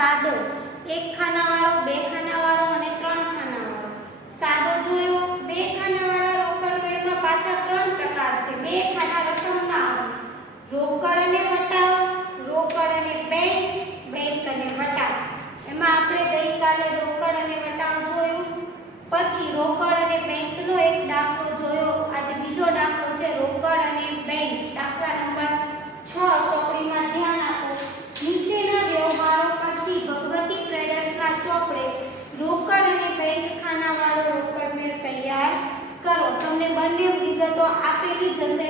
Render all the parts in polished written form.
सादो 1 खानावाळो 2 खानावाळो અને 3 खानावाळो। सादो जोयो 2 खानावाळा રોકડ મેળમાં પાછા 3 પ્રકાર છે। 2 ખાના રકમના રોકડ અને વટાવ, રોકડ અને બેંક, બેંક અને વટાવ। એમાં આપણે ગઈકાલે રોકડ અને વટાવ જોયું, પછી રોકડ અને બેંકનો એક દાખલો જોયો। આજે બીજો દાખલો છે રોકડ અને બેંક। દાખલા નંબર 6 ચોપડીમાં ધ્યાન આપો। નીચેના વ્યવહારો પરથી ભગવતી ટ્રેડર્સના ચોપડે રોકડ અને બેંક ખાનાવાળો રોકડ મેળ તૈયાર કરો। તમને બંને વિગતો આપેલી જશે,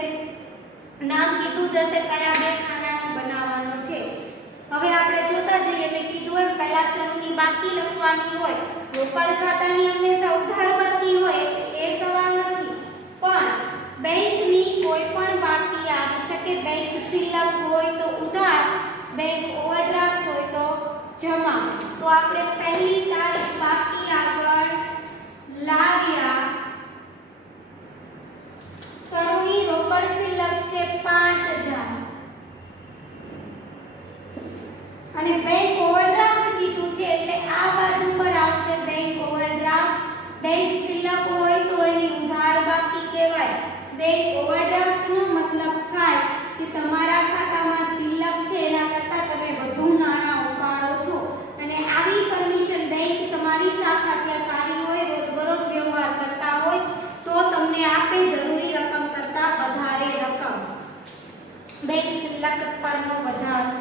નામ કીધું જશે કયા બે ખાનાનો બનાવવાનો છે। હવે આપણે જોતા જઈએ। મેં કીધું એમ પહેલા શરૂની બાકી લખવાની હોય। રોકડ ખાતાની હંમેશા ઉધાર બાકી હોય એ સવાલ નથી, પણ બેંકની કોઈ પણ બાકી આવી શકે। બેંક સિલક હોય તો ઉધાર, બેંક ઓવરડ્રાફ્ટ હોય તો જમા। તો આપણે પહેલી તારીખ બાકી આગળ લાવ્યા। શરૂની રોકડ સિલક છે 5000 અને બેંક ઓવરડ્રાફ્ટ કીધું છે એટલે આ બાજુ પર આવશે બેંક ઓવરડ્રાફ્ટ। બેંક સિલક હોય તો એની ઉધાર બાકી કહેવાય। બેંક ઓવરડ્રાફ્ટનો મતલબ થાય કે તમારા ખાતામાં સિલક છે એના કરતાં તમે વધુ નાણાં ઉપાડો છો અને આવી પરમિશન બેંક તમારી શાખા ત્યાં સારી હોય, રોજબરોજ વ્યવહાર કરતા હોય તો તમને આપે જરૂરી રકમ કરતાં વધારે રકમ। બેંક સિલક પરનો વધારો।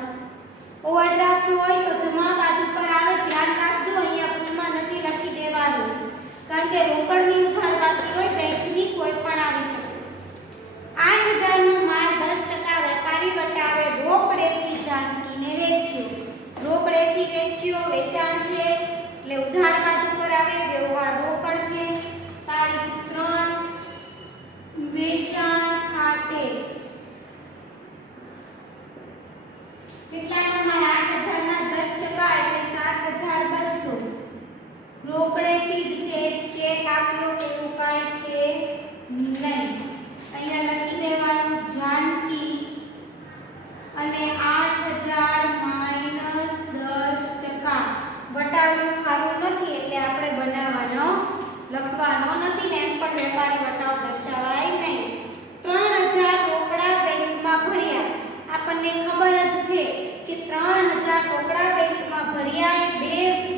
ઓવરડ્રાફ્ટ હોય તો જમા બાજુ પર આવે। ધ્યાન રાખજો અહીંયા ભૂલમાં નથી લખી દેવાનું, કારણ કે રોકડની ઉધાર બાકી હોય, બેંકની કોઈ પણ આવી શકે। 8000 નો માલ 10% વેપારી વટાવે રોકડેથી જાનકીને વેચ્યો। રોકડેથી વેચ્યો વેચાણ છે એટલે ઉધાર બાજુ પર આવે। વ્યવહાર રોકડ છે। તારીખ 3 વેચાણ ખાતે કેટલાનો માલ 8000 ના 10% એટલે 7200। રોકડેથી જ છે, ચેક આપ્યો એવું કાંઈ છે નહીં। અહીંયા લખી દેવાનું જાનકી અને 8000 માઈનસ 10%। વટાવનું ખારું નથી એટલે આપણે બનાવવાનો લખવાનો નથી ને એમ પણ વેપારી વટાવ દર્શાવાય નહીં। 3000 રોકડા બેંકમાં ભર્યા। આપણને ખબર જ છે કે 3000 રોકડા બેંકમાં ભર્યા એ બે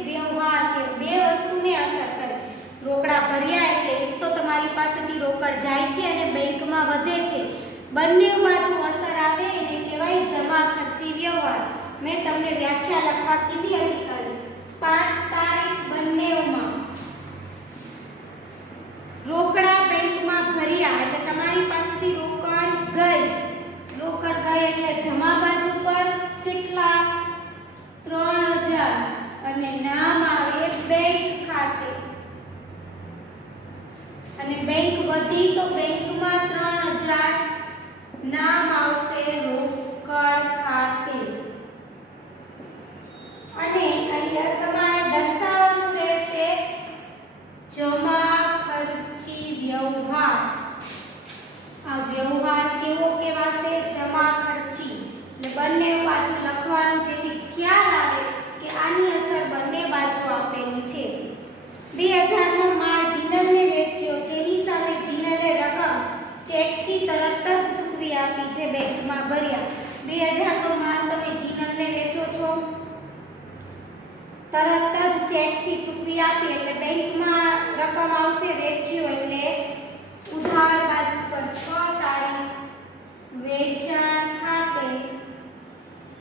વ્યવહાર કે બે વસ્તુને અસર કરે। રોકડા ભર્યા એટલે એક તો તમારી પાસેથી રોકડ જાય છે અને બેંકમાં વધે છે, બંને બાજુ અસર આવે એને કહેવાય જમા ખર્ચી વ્યવહાર। મેં તમને વ્યાખ્યા લખવા કીધી હતી કાલે। 5 તારીખ બંનેમાં રોકડા બેંકમાં ભર્યા એટલે તમારી પાસેથી રોકડ ગઈ। રોકડ ગઈ એટલે જમા બાજુ પર કેટલા 3000 અને નામ આવે બેંક ખાતે અને બેંક વધી તો બેંકમાં 3000 નામ આવશે રોકડ ખાતે। અને અહીંયા તમારે દર્શાવવાનું રહેશે જમા ખર્ચી વ્યવહાર। આ વ્યવહાર કેવો કહેવાશે જમા ખર્ચી। એટલે બંને બાજુ લખવાનું જેથી ખ્યાલ આવે કે આની અસર બંને બાજુ આપેલી છે। 2000 નો માલ જીનલને વેચ્યો, જેની સામે જીનલે રકમ ચેકથી તરત જ ચૂકવી આપી છે, બેંકમાં ભર્યા। 2000 નો માલ તમે જીનલને વેચો છો, તરત જ ચેકથી ચૂકવી આપી એટલે બેંકમાં રકમ આવશે। વેચ્યો એટલે ઉધાર બાજુ પર 6 તારીખ વેચાણ ખાતે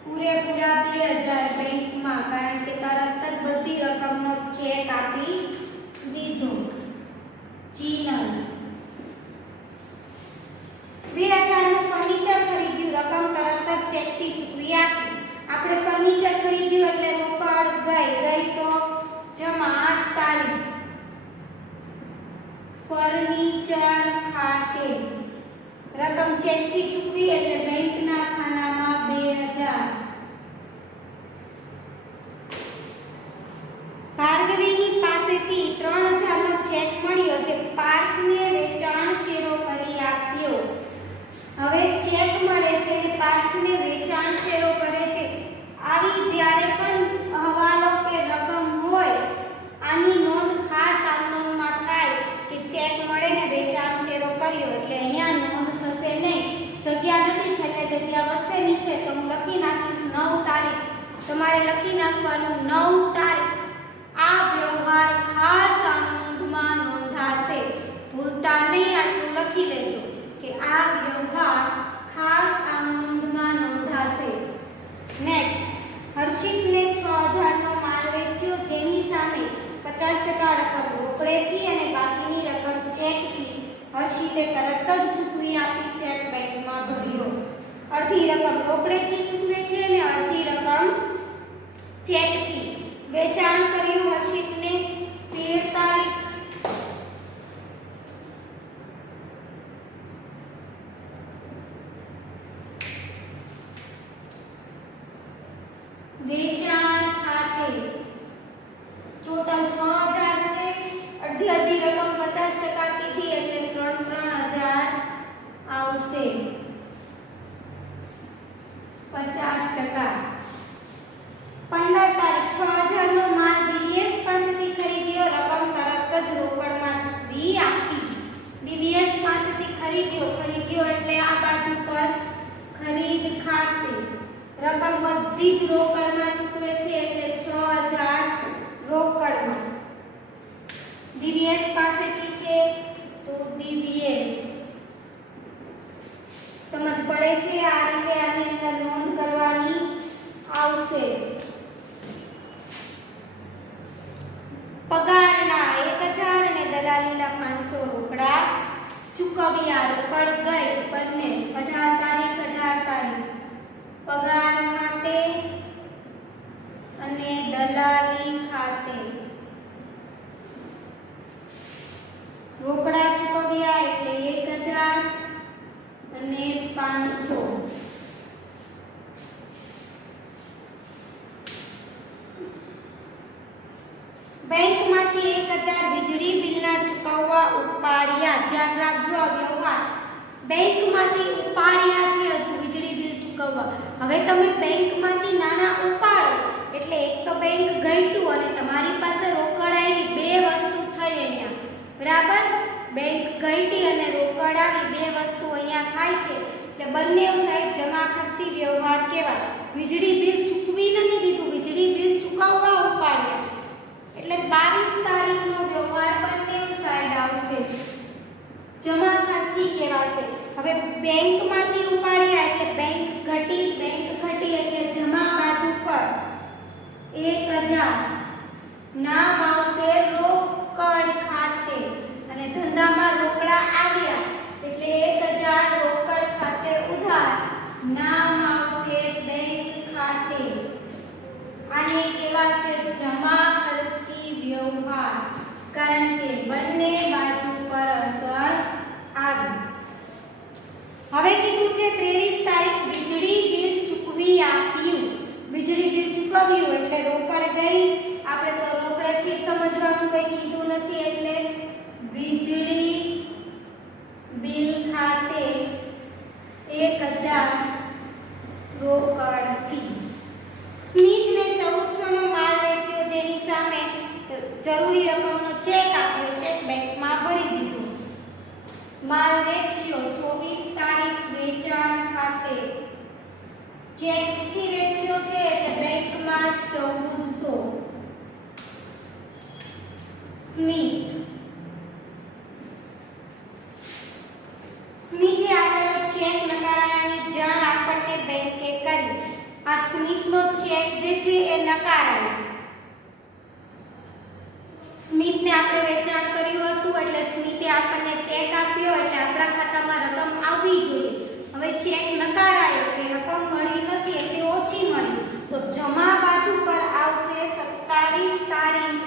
પૂરેપૂરા 2000 બેંકમાં, કારણ કે તરત જ બધી રકમનો ચેક આપી દીધો। જીનલ 2000 નું ફર્નિચર ખરીદ્યું, રકમ તરત જ ચેકથી ચૂકવી આપી। આપણે ફર્નિચર ખરીદ્યું એટલે રોકડ ગઈ તો જમા 8 તારીખ ફર્નિચર ખાતે રકમ ચેકથી ચૂકવી એટલે બેંકના ખાનામાં 2000। ભાર્ગવીની પાસેથી 3000 નો ચેક મળ્યો જે પાર્થને વેચાણ શેરો કરી આપ્યો। હવે ચેક મળે છે અને પાર્થને વેચાણ શેરો કરે છે। આવી જ્યારે પણ હવા કર્યો એટલે અહીંયા નોંધ થશે નહીં, જગ્યા નથી, છેલ્લે જગ્યા વધશે નીચે તો હું લખી નાખીશ 9 તારીખ. તમારે લખી નાખવાનું 9 તારીખ. આ વ્યવહાર ખાસ આ નોંધમાં નોંધાશે. ભૂલતા નહીં, આટલું લખી લેજો કે આ વ્યવહાર ખાસ આ નોંધમાં નોંધાશે. નેક્સ્ટ, હર્ષિતને 6000 નો માલ વેચ્યો જેની સામે 50% રકમ રોકડેથી અને બાકીની રકમ ચેકથી હર્ષિતે તરત જ ચૂકવી આપી. ચેક બેંકમાં ભર્યો. અડધી રકમ રોકડેથી ચૂકવે છે અને અડધી રકમ ચેકથી. વેચાણ કર્યું હર્ષિતને 13 તારીખ. વેચાણ ખાતે ટોટલ 6000 છે. અડધી રકમ 50% કીધી એટલે 3000 આવશે. 50%. 15 તારીખ 6000 નો માલ ડીવીએસ પાસેથી ખરીદ્યો. રકમ તરત જ રોકડમાં ચૂકવી આપી. ડીવીએસ પાસેથી ખરીદ્યો એટલે આ બાજુ પર ખરીદ ખાતે રકમ બધી જ રોકડમાં ચૂકવે છે એટલે 6000 રોકડમાં. ડીવીએસ પાસેથી છે તો ડીવીએસ. સમજ પડે છે? આ રીતે આની અંદર નોંધ કરવાની આવશે. પગારના 1000 અને દલાલીના 500 રોકડા ચૂકવ્યા. રોકડ ગઈ બંને 18 તારીખ. પગાર ખાતે અને દલાલી ખાતે રોકડા ચૂકવ્યા એટલે 1000 અને 500. બેંકમાંથી 1000 વીજળી બિલના ચૂકવવા ઉપાડ્યા. ધ્યાન રાખજો, આ વ્યવહાર બેંકમાંથી ઉપાડ્યા છે હજુ વીજળી બિલ ચૂકવવા. હવે તમે બેંકમાંથી નાના ઉપાડો એટલે એક તો બેંક ગઈટું અને તમારી પાસે રોકડ આવી. બે વસ્તુ થઈ અહીંયા, બરાબર? બેંક ગઈટી અને રોકડ આવી, બે વસ્તુ અહીંયા થાય છે એટલે બંને સાઈડ જમા ખર્ચી વ્યવહાર કહેવાય. વીજળી બિલ ચૂકવી નથી દીધું, વીજળી બિલ ચૂકવવા ઉપાડ્યા એટલે 22 તારીખનો વ્યવહાર બંને સાઈડ આવશે, જમા ખર્ચી કહેવાશે. હવે બેંકમાંથી ઉપાડ્યા એટલે બેંક ઘટી એટલે જમા બાજુ પર 1000 નામ આવશે રોકડ ખાતે અને ધંધામાં રોકડા આવ્યા એટલે 1000 રોકડ ખાતે ઉધાર. નામ આવશે બેંક ખાતે. આને કહેવાશે જમા ખર્ચી વ્યવહાર કારણ કે બંને બાજુ પર અસર આવી. હવે કીધું છે 23 તારીખ વીજળી બિલ ચૂકવી આપ્યું. વીજળી બિલ ચૂકવ્યું એટલે રોકડ ગઈ. આપણે તો રોકડેથી જ સમજવાનું, કંઈ કીધું નથી એટલે વીજળી બિલ ખાતે 1000 રોકડથી. સ્મિતને 1400 નો માલ વેચ્યો જેની સામે જરૂરી રકમનો ચેક આપ્યો. ચેક બેંકમાં ભરી દીધો. માલ વેચ્યો 24 તારીખ વેચાણ ખાતે. ચેકથી વેચ્યો છે એટલે બેંકમાં 1400. સ્મિતે આપેલો ચેક નકારાયાની જાણ આપણને બેંકે કરી. આ સ્મિતનો ચેક જે છે એ નકારાયો. સ્મિતને આપણે વેચાણ કર્યું હતું એટલે સ્મિતે આપણને ચેક આપ્યો એટલે આપણા ખાતામાં રકમ આવવી જોઈએ. હવે ચેક નકારાયો એટલે રકમ મળી નથી એટલે ઓછી મળી તો જમા બાજુ પર આવશે 27 તારીખ.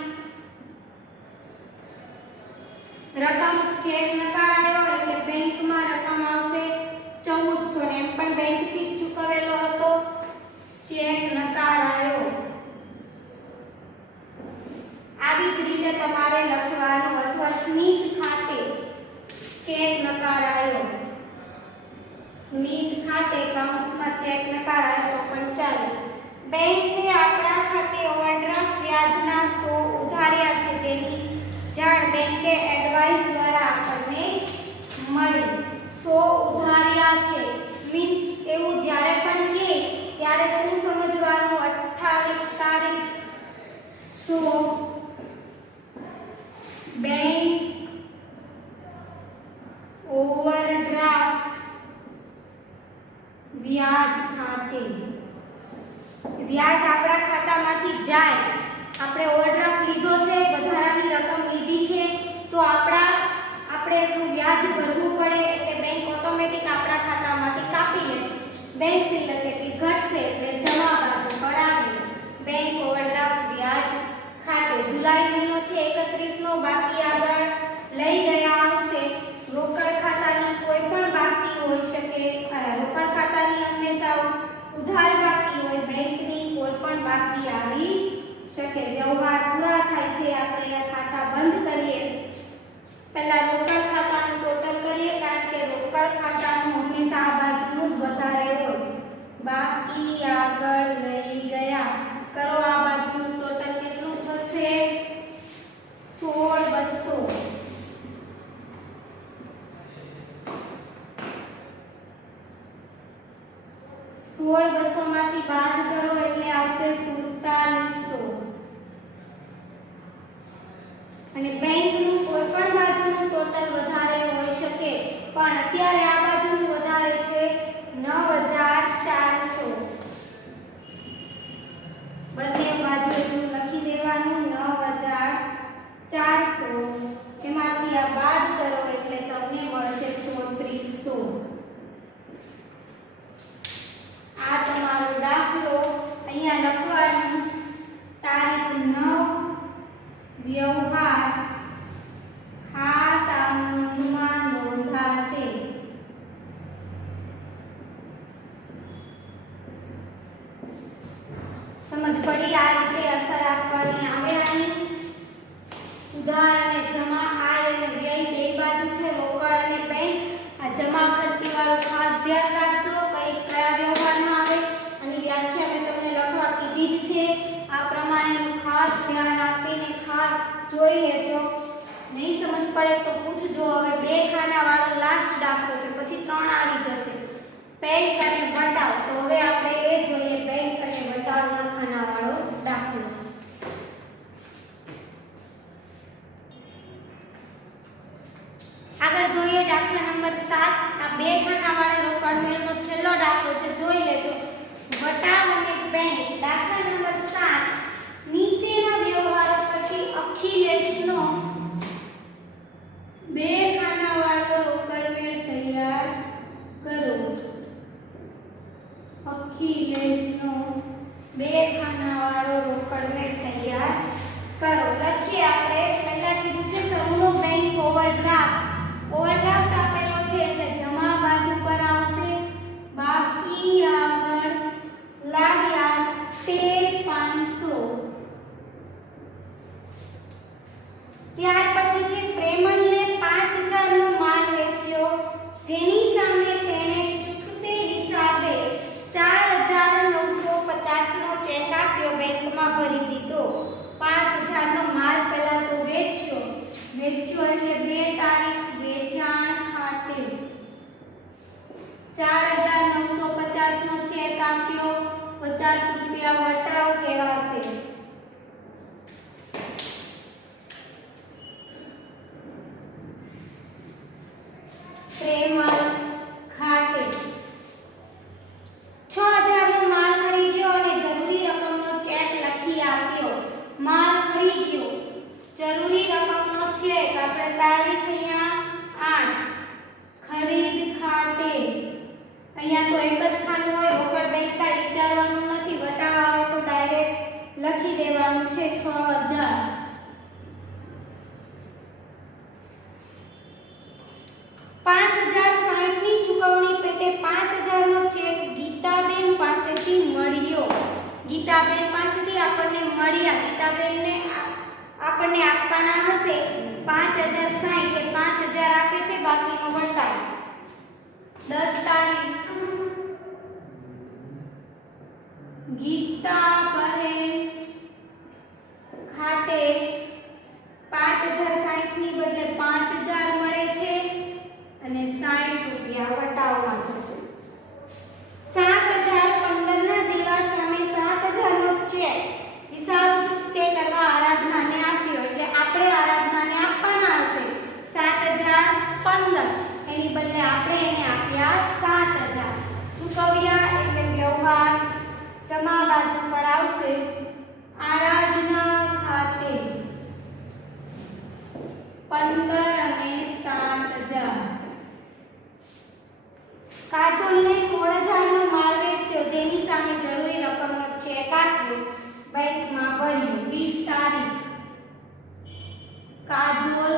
રકમ ચેક નકારાયો એટલે બેંકમાં રકમ આવશે 1400 એમ પણ બેંકથી જ ચૂકવેલો હતો. ચેક નકારાયો. આવી જ રીતે તમારે લખવાનું અથવા સ્મિત ખાતે ચેક નકારાયો. સ્મિત ખાતે કૌંસમાં ચેક નકારાયો તો પણ ચાલે. બેંકે આપણા ખાતે ઓવરડ્રાફ્ટ વ્યાજના 100 ઉધાર્યા છે જેની જાણ બેંકે એડવાઇસ દ્વારા આપણને મળી. જાય, આપણે ઓવરડ્રાફ્ટ લીધો છે, વધારાની રકમ લીધી છે, તો આપણે એટલું વ્યાજ ભરવું પડે એટલે બેંક ઓટોમેટિક આપણા ખાતામાંથી કાપી લેશે. બેંક શિલ્લક એટલી ઘટશે એટલે જમા બાજુ પર આવી બેંક ઓવરડ્રાફ્ટ વ્યાજ ખાતે. જુલાઈ મહિનો છે 31 નો, બાકી આગળ લઈ ગયા આવશે. રોકડ ખાતાની કોઈ પણ બાકી હોઈ શકે, રોકડ ખાતાની હંમેશા ઉધાર બાકી હોય, બેંકની કોઈ પણ બાકી આવી શકે. વ્યવહાર પૂરા થાય છે, આપણે આ ખાતા બંધ કરીએ. પહેલા રોકડ ખાતાનું ટોટલ કરીએ, કારણ કે રોકડ ખાતાનું હંમેશા આ બાજુનું જ વધારે હોય. બાકી આગળ લઈ ગયા કરો, આ બાજુનું ટોટલ કેટલું થશે? 16200. 16200 માંથી બાદ કરો એટલે આવશે 4700. અને બેંકનું કોઈ પણ બાજુનું ટોટલ વધારે હોઈ શકે, પણ અત્યારે આ બાજુનું વધારે છે 9400. બંને બાજુ એટલું લખી દેવાનું 9400. એમાંથી આ બાદ કરો એટલે તમને મળશે 3400. આ તમારો દાખલો અહીંયા લખવાનું. તારીખ 9, વ્યવહાર ખાસ આ નોંધમાં નોંધાશે. સમજ પડી? આ રીતે અસર આપવાની આવે આની. ઉધાર અને જમા, આય અને વ્યય બે બાજુ છે, રોકડ અને બેંક. આ જમા ખર્ચી વાળું ખાસ ધ્યાન રાખજો, કયા વ્યવહારમાં આવે અને વ્યાખ્યા મેં તમને લખવા કીધી જ છે. આ પ્રમાણેનું ખાસ ધ્યાન આપીને ખાસ જોઈ લેજો. નહીં સમજ પડે તો પૂછજો. હવે બે ખાના વાળો લાસ્ટ દાખલો છે, પછી 3 આવી જશે. બેંક અને વટાવ. તો હવે આપણે એ જોઈએ બેંક અને વટાવના ખાના વાળો દાખલો. આગળ જોઈએ દાખલા નંબર 7. આ બે ખાના વાળા રોકડ મેળનો છેલ્લો દાખલો છે, જોઈ લેજો. વટાવ અને બેંક. દાખલા નંબર 7. નીચેના વ્યવહારો પછી અખિલેશનો બે ખાના વાળો રોકડ મેળ તૈયાર કરો. અખિલેશનો બે ખાના વાળો રોકડ મેળ તૈયાર કરો. લખીએ આપણે. પહેલા કીધું છે સમૂહનો બેંક ઓવરડ્રાફ્ટ. ઓવરડ્રાફ્ટ આપેલો છે એટલે જમા બાજુ પર આવશે. બાકી આગળ લાગ્યા 13500. ત્યાર પછી છે પ્રેમલને 5000 નો માલ વેચ્યો, જેની સામે તેણે ચૂકતે હિસાબે 4950 નો ચેક આપ્યો, બેંકમાં ભરી દીધો. 5000 નો માલ પહેલા તો વેચ્યો એટલે 2 તારીખ વેચાણ ખાતે 4950 નો ચેક આપ્યો, 50 રૂપિયા વટાવ કહેવાશે. પ્રેમલ ખાતે 6000 નો માલ ખરીદ્યો અને જરૂરી રકમનો ચેક લખી આપ્યો. માલ ખરીદ્યો, જરૂરી રકમનો ચેક. આપણે તારીખ અહીંયા 8. ખરીદ ખાતે અહીંયા તો એક જ ખાનું હોય, રોકડ બેંક કાંઈ વિચારવાનું નથી. વટાવ આવે તો ડાયરેક્ટ લખી દેવાનું છે 6000. 5060 ની ચૂકવણી પેટે 5000 નો ચેક ગીતાબેન પાસેથી મળ્યો. ગીતાબેન પાસેથી આપણને મળ્યા. ગીતાબેનને આપણને આપવાના હશે 5060 એ 5000 આપે છે, બાકીનો વટાવ. 10 તારીખ ગીતાબેન ખાતે 5060 ની બદલે 5000 મળે છે અને 60 રૂપિયા વટાવવા જશે. 7015 ના દેવા સામે 7000 નો ચેક હિસાબ ચૂકતે કરવા આરાધનાને આપ્યો, એટલે આપણે આરાધનાને આપવાના હશે 7015, એની બદલે આપણે એને આપ્યા 7000. ચૂકવ્યા એટલે વ્યવહાર જમા બાજુ પર આવશે આરાધના ખાતે 15 અને 7,000. કાજોલને 16,000 નો માલ વેચ્યો, જેની સામે જરૂરી રકમનો ચેક આપ્યો, બેંકમાં ભર્યો. 20 તારીખ. કાજોલ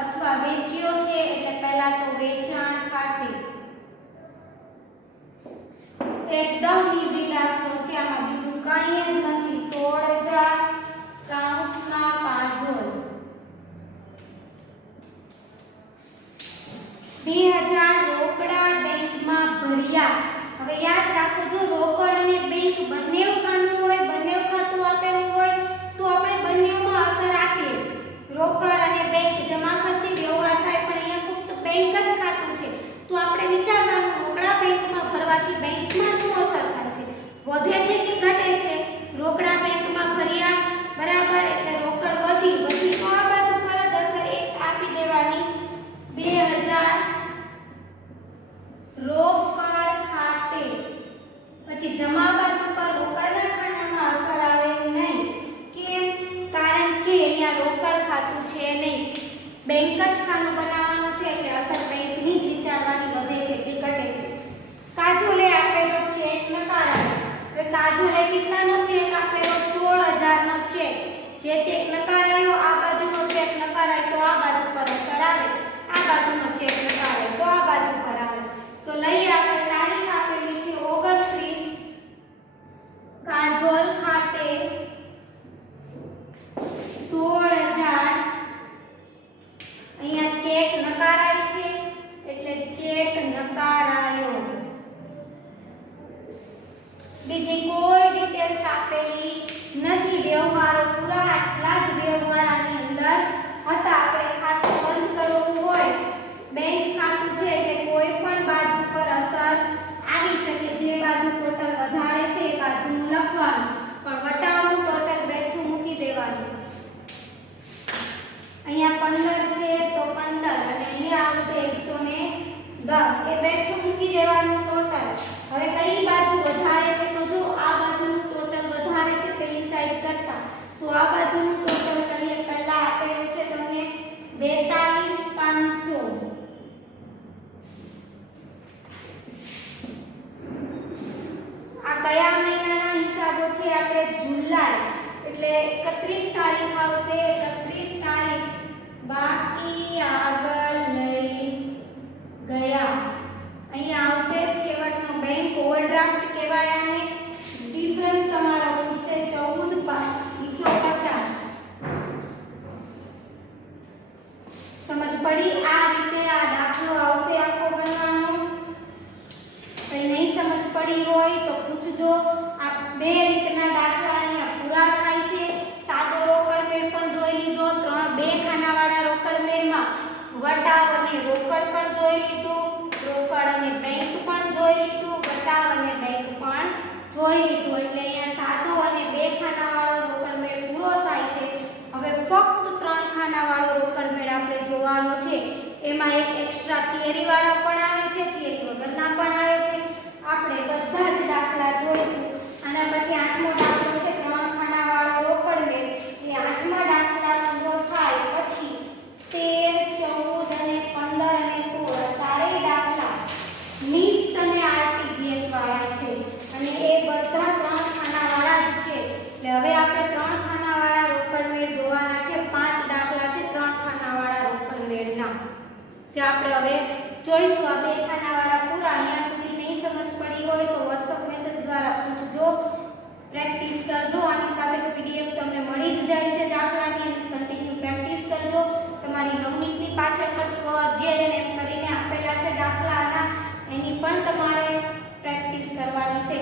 અથવા વેચ્યો છે એટલે પહેલા તો વેચાણ ખાતે. એકદમ ઈઝી દાખલો છે, આમાં બીજું કાંઈ જ નથી. 16,000 કૌંસમાં કાજોલ. 2,000 રોકડા બેંકમાં ભર્યા. હવે યાદ રાખો, જો રોકડ અને બેંક બંને ખાનું હોય, બંને ખાતું આપેલું હોય તો આપણે બંનેમાં અસર આપીએ. રોકડ અને બેંક જમા ખર્ચે વ્યવહાર થાય, પણ અહીંયા ફક્ત બેંક જ ખાતું છે તો આપણે વિચારવાનું રોકડા બેંકમાં ભરવાથી બેંકમાં શું અસર થાય છે, વધે છે કે ઘટે છે. રોકડા બેંકમાં ભર્યા બરાબર, એટલે રોકડ વધી તો આ બાજુ પર જ અસર એક આપી દેવાની. 2,000 રોકડ ખાતે. પછી જમા બાજુ પર રોકડના ખાનામાં અસર આવે નહીં. કેમ? કારણ કે અહીંયા રોકડ ખાતું છે નહીં, બેંક જ ખાનું બનાવવાનું છે એટલે અસર બેંકની જ વિચારવાની, વધે છે કે ઘટે છે. કાજોલે આપેલો ચેક નકારાયો. હવે કાજોલે કેટલાનો ચેક આપેલો? 16,000 નો ચેક. જે ચેક નકારાયો, આ બાજુનો ચેક નકારાય તો આ બાજુ પર અસર આવે, આ બાજુનો ચેક નકારાય તો આ બાજુ પર આવે. તો લઈએ આપણે તારીખ આપેલી છે 29. કાજોલ ખાતે 16,000. અહીંયા ચેક નકારાય છે એટલે ચેક નકારાયો. બીજી કોઈ ડિટેલ્સ આપેલી નથી. વ્યવહારો પૂરા, આટલા જ વ્યવહાર આની અંદર હતા. આપણે ખાતું બંધ કરવું હોય, બેંક ખાતું છે એટલે કોઈ પણ બાજુ પર અસર આવી શકે. જે બાજુ ટોટલ વધારે છે એ બાજુનું લખવાનું, પણ વટાવનું ટોટલ બેઠું મૂકી દેવાનું. અહીંયા 15 છે તો 15 અને અહીંયા આવશે 110, એ બેઠું મૂકી દેવાનું ટોટલ. હવે કઈ બાજુ વધારે છે? તો જો આ બાજુનું ટોટલ વધારે છે પેલી સાઈડ કરતા, તો આ બાજુનું ટોટલ કરીએ. પહેલા આપેલું છે તમને 42,500. આ કયા મહિનાના હિસાબો છે? આપણે જુલાઈ, એટલે 31 તારીખ આવશે. 31 તારીખ. બાકી આગળ લઈ ગયા. અહીંયા આવશે છેવટનો બેંક ઓવરડ્રાફ્ટ કહેવાય આને. ડિફરન્સ તમારો પૂછશે 14,150. સમજ પડી? આ રીતે આ દાખલો આવશે આખો બનવાનો. કઈ નહીં સમજ પડી હોય તો પૂછજો. આ બે રીતના દાખલા અહીંયા પૂરા થાય છે. સાદો રોકડ મેળ પણ જોઈ લીધો, બે ખાનાવાળા રોકડ મેળમાં વટાવ અને રોકડ પણ જોઈ લીધું, રોકડ અને બેંક પણ જોઈ લીધું, વટાવ અને બેંક પણ જોઈ લીધું. એટલે અહીંયા સાદો અને બે ખાનાવાળો રોકડ મેળ પૂરો થાય છે. હવે ફક્ત 3 ખાનાવાળો રોકડ મેળ આપણે જોવાનો છે. એમાં એક એક્સ્ટ્રા થિયરી વાળા પણ આવે છે, થિયરી વગરના પણ આવે છે. આપણે બધા જ દાખલા જોઈશું. આના પછી 8મો દાખલો છે 3 ખાનાવાળો રોકડ મેળ. એ 8મા દાખલા પૂરો થાય પછી 13, 14 અને 15 અને 16 ચારેય દાખલા નિફ્ટ અને આરટીજીએસ વાળા છે અને એ બધા 3 ખાનાવાળા જ છે. એટલે હવે આપણે 3 ખાનાવાળા રોકડ મેળ જોવાના છે. 5 દાખલા છે 3 ખાનાવાળા રોકડ મેળના, જે આપણે હવે જોઈશું. આ બે ખાનાવાળા પૂરા. અહીંયા સુધી નહીં સમજ પડી હોય તો WhatsApp મેસેજ દ્વારા પૂછજો, પ્રેક્ટિસ કરજો. આની સાથે પીડીએફ તમને મળી જ જાય છે દાખલાની, અને કન્ટિન્યુ પ્રેક્ટિસ કરજો. તમારી 9 મિનિટની પાછળ પણ સ્વ અધ્યયન એમ કરીને આપેલા છે દાખલાના, એની પણ તમારે પ્રેક્ટિસ કરવાની છે.